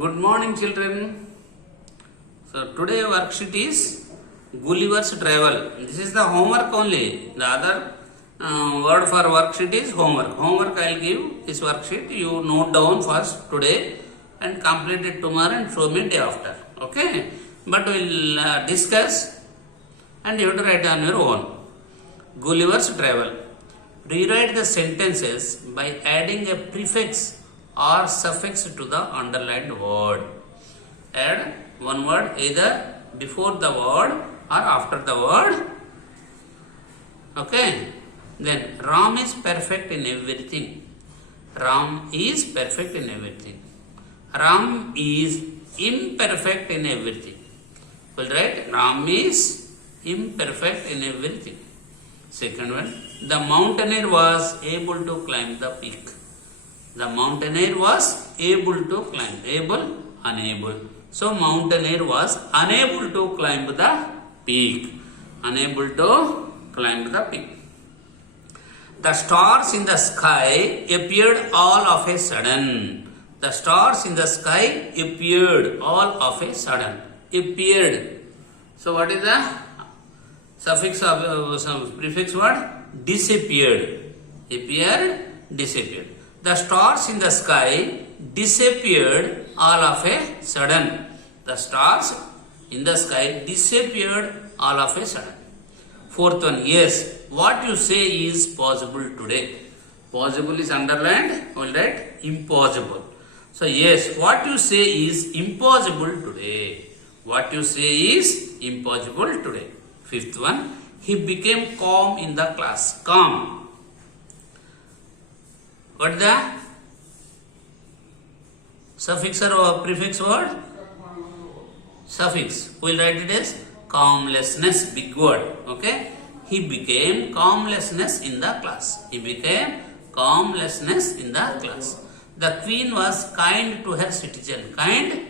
Good morning, children. So today worksheet is Gulliver's Travel. This is the homework only. The other word for worksheet is homework. Homework I will give this worksheet. You note down first today and complete it tomorrow and show me day after. Okay? But we will discuss and you have to write on your own. Gulliver's Travel. Rewrite the sentences by adding a prefix or suffix to the underlined word. Add one word either before the word or after the word. Okay. Then Ram is perfect in everything. Ram is perfect in everything. Ram is imperfect in everything. Well, right? Ram is imperfect in everything. Second one. The mountaineer was able to climb the peak. The mountaineer was able to climb. Able, unable. So, mountaineer was unable to climb the peak. Unable to climb the peak. The stars in the sky appeared all of a sudden. The stars in the sky appeared all of a sudden. Appeared. So, what is the suffix of some prefix word? Disappeared. Appeared, disappeared. The stars in the sky disappeared all of a sudden. The stars in the sky disappeared all of a sudden. Fourth one, yes, what you say is possible today. Possible is underlined, alright, impossible. So, yes, what you say is impossible today. What you say is impossible today. Fifth one, he became calm in the class. Calm. What is the suffix or prefix word? Suffix. We will write it as calmlessness, big word. Okay. He became calmlessness in the class. He became calmlessness in the class. The queen was kind to her citizen. Kind,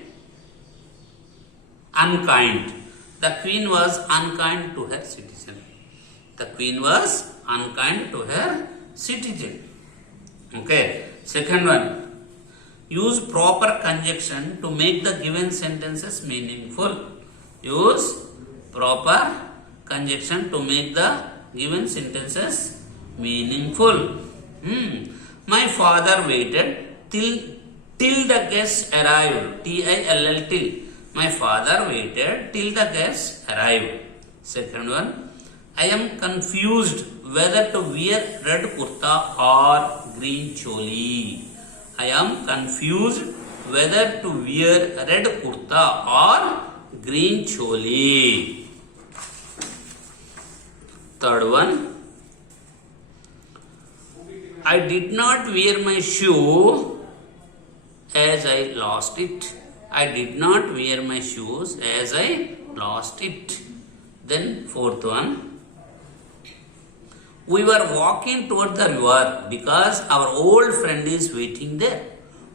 unkind. The queen was unkind to her citizen. The queen was unkind to her citizen. Okay. Second one. Use proper conjunction to make the given sentences meaningful. Use proper conjunction to make the given sentences meaningful. My father waited till the guests arrived. T-I-L-L till. My father waited till the guests arrived. Second one. I am confused whether to wear red kurta or green choli. I am confused whether to wear red kurta or green choli. Third one. I did not wear my shoe as I lost it. I did not wear my shoes as I lost it. Then fourth one. We were walking toward the river because our old friend is waiting there.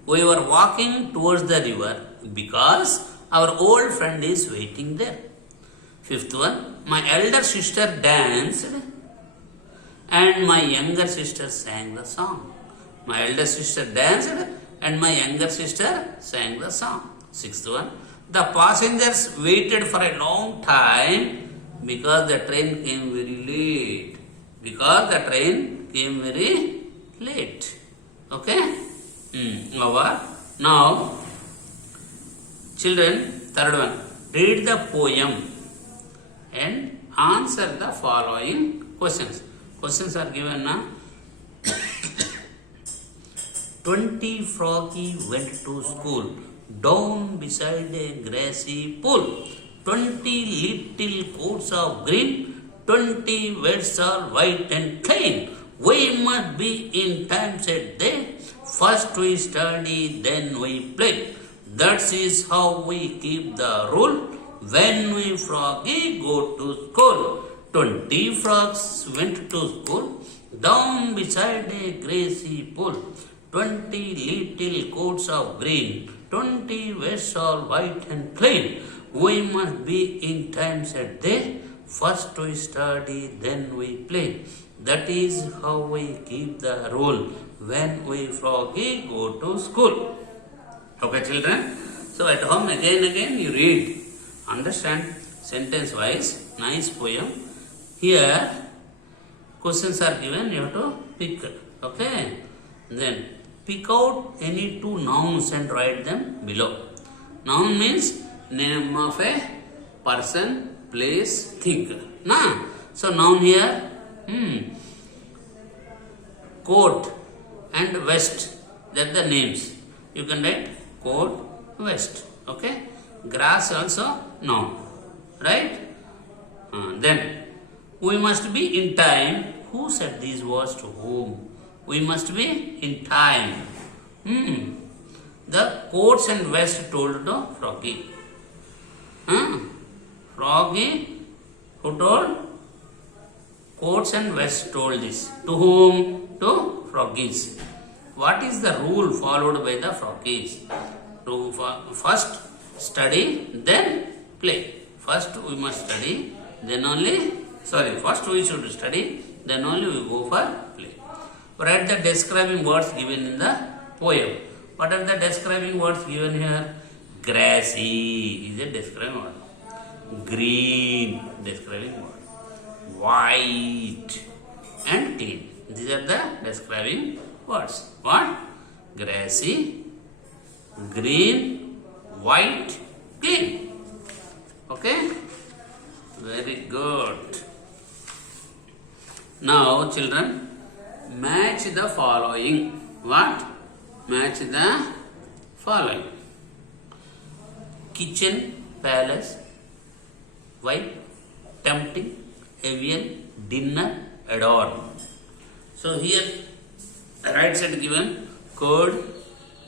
We were walking towards the river because our old friend is waiting there. Fifth one. My elder sister danced and my younger sister sang the song. My elder sister danced and my younger sister sang the song. Sixth one. The passengers waited for a long time because the train came very late. Because the train came very late. Okay? Now, children, third one. Read the poem and answer the following questions. Questions are given now. 20 froggy went to school down beside a grassy pool. 20 little coats of green, 20 words are white and clean. We must be in time, said they. First we study, then we play. That is how we keep the rule when we froggy go to school. 20 frogs went to school down beside a grassy pool. 20 little coats of green, 20 words are white and clean. We must be in time, said they. First we study, then we play. That is how we keep the rule when we froggy go to school. Okay, children. So at home again you read. Understand sentence wise. Nice poem. Here questions are given. You have to pick. Okay. Then pick out any two nouns and write them below. Noun means name of a person, place, thing. Nah. So noun here. Coat and vest. That the names. You can write coat, vest. Okay. Grass also noun. Right? Then we must be in time. Who said these words to whom? We must be in time. The coats and vest told to Froggy. Froggy who told? Coats and vest told this. To whom? To Froggies. What is the rule followed by the Froggies? To first study, then play. First we must study, then only, first we should study, then only we go for play. Write the describing words given in the poem. What are the describing words given here? Grassy is a describing word. Green, describing word. White and clean. These are the describing words. What? Grassy, green, white, clean. Okay? Very good. Now, children, match the following. What? Match the following. Kitchen, palace, wife, tempting, avian, dinner, adorn. So here, right side given, curd,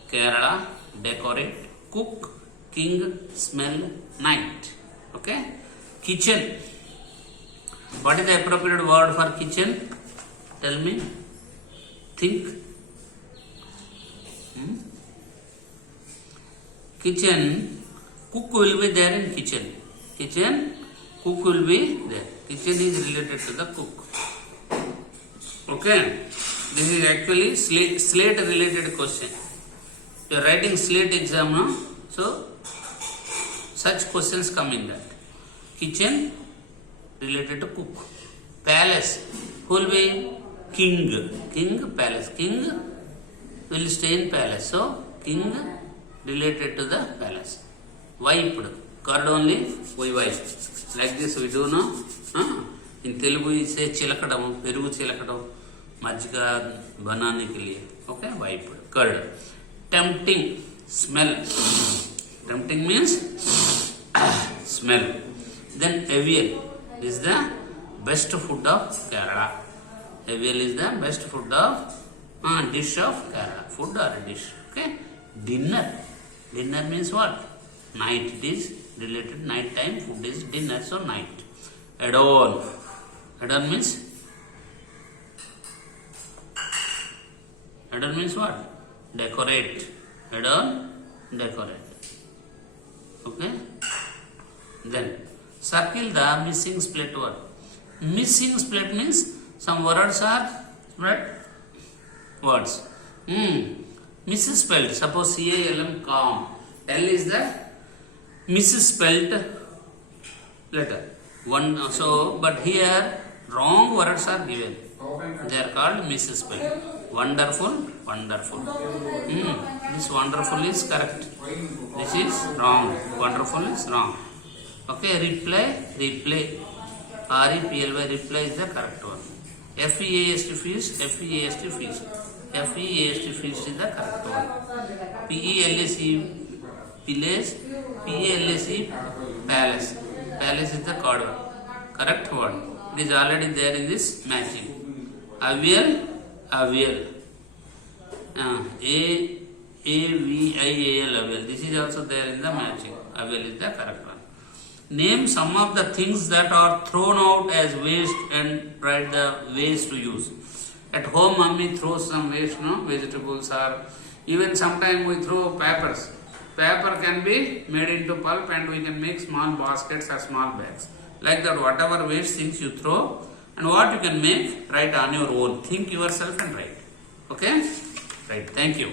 Kerala, decorate, cook, king, smell, night. Okay? Kitchen. What is the appropriate word for kitchen? Tell me. Think. Kitchen. Cook will be there in kitchen. Kitchen. Cook will be there. Kitchen is related to the cook. Okay. This is actually slate related question. You are writing slate exam now. So, such questions come in that. Kitchen related to cook. Palace. Who will be? King. King, palace. King will stay in palace. So, king related to the palace. Wiped. Curd only, we wipe. Like this we do now. In Telugu we say chilakadam, perugu chilakadam, majjiga banane ke liye. Okay, wiped. Curd. Tempting, smell. Tempting means smell. Then avial is the best food of Kerala. Avial is the best food of dish of Kerala. Food or dish. Okay. Dinner. Dinner means what? Night. It is related night time. Food is dinner. So night. Adorn. Adorn means what? Decorate. Adorn. Decorate. Okay. Then circle the missing split word. Missing split means some words are right words. Misspelled. Suppose CALM calm. L is the misspelled letter. But here wrong words are given. They are called misspelled. Wonderful, wonderful. This wonderful is correct. This is wrong. Wonderful is wrong. Okay, reply. REPLY, reply is the correct one. FEAST feast, FEAST feast. FEAST feast is the correct one. PELAC, palace, PALAC, palace. Palace is the correct word. It is already there in this matching. Avial, avial. AVIAL, avial. This is also there in the matching. Avial is the correct one. Name some of the things that are thrown out as waste and write the ways to use. At home, mummy throws some waste, vegetables or even sometimes we throw papers. Paper can be made into pulp and we can make small baskets or small bags. Like that, whatever waste things you throw and what you can make, write on your own. Think yourself and write. Okay? Right. Thank you.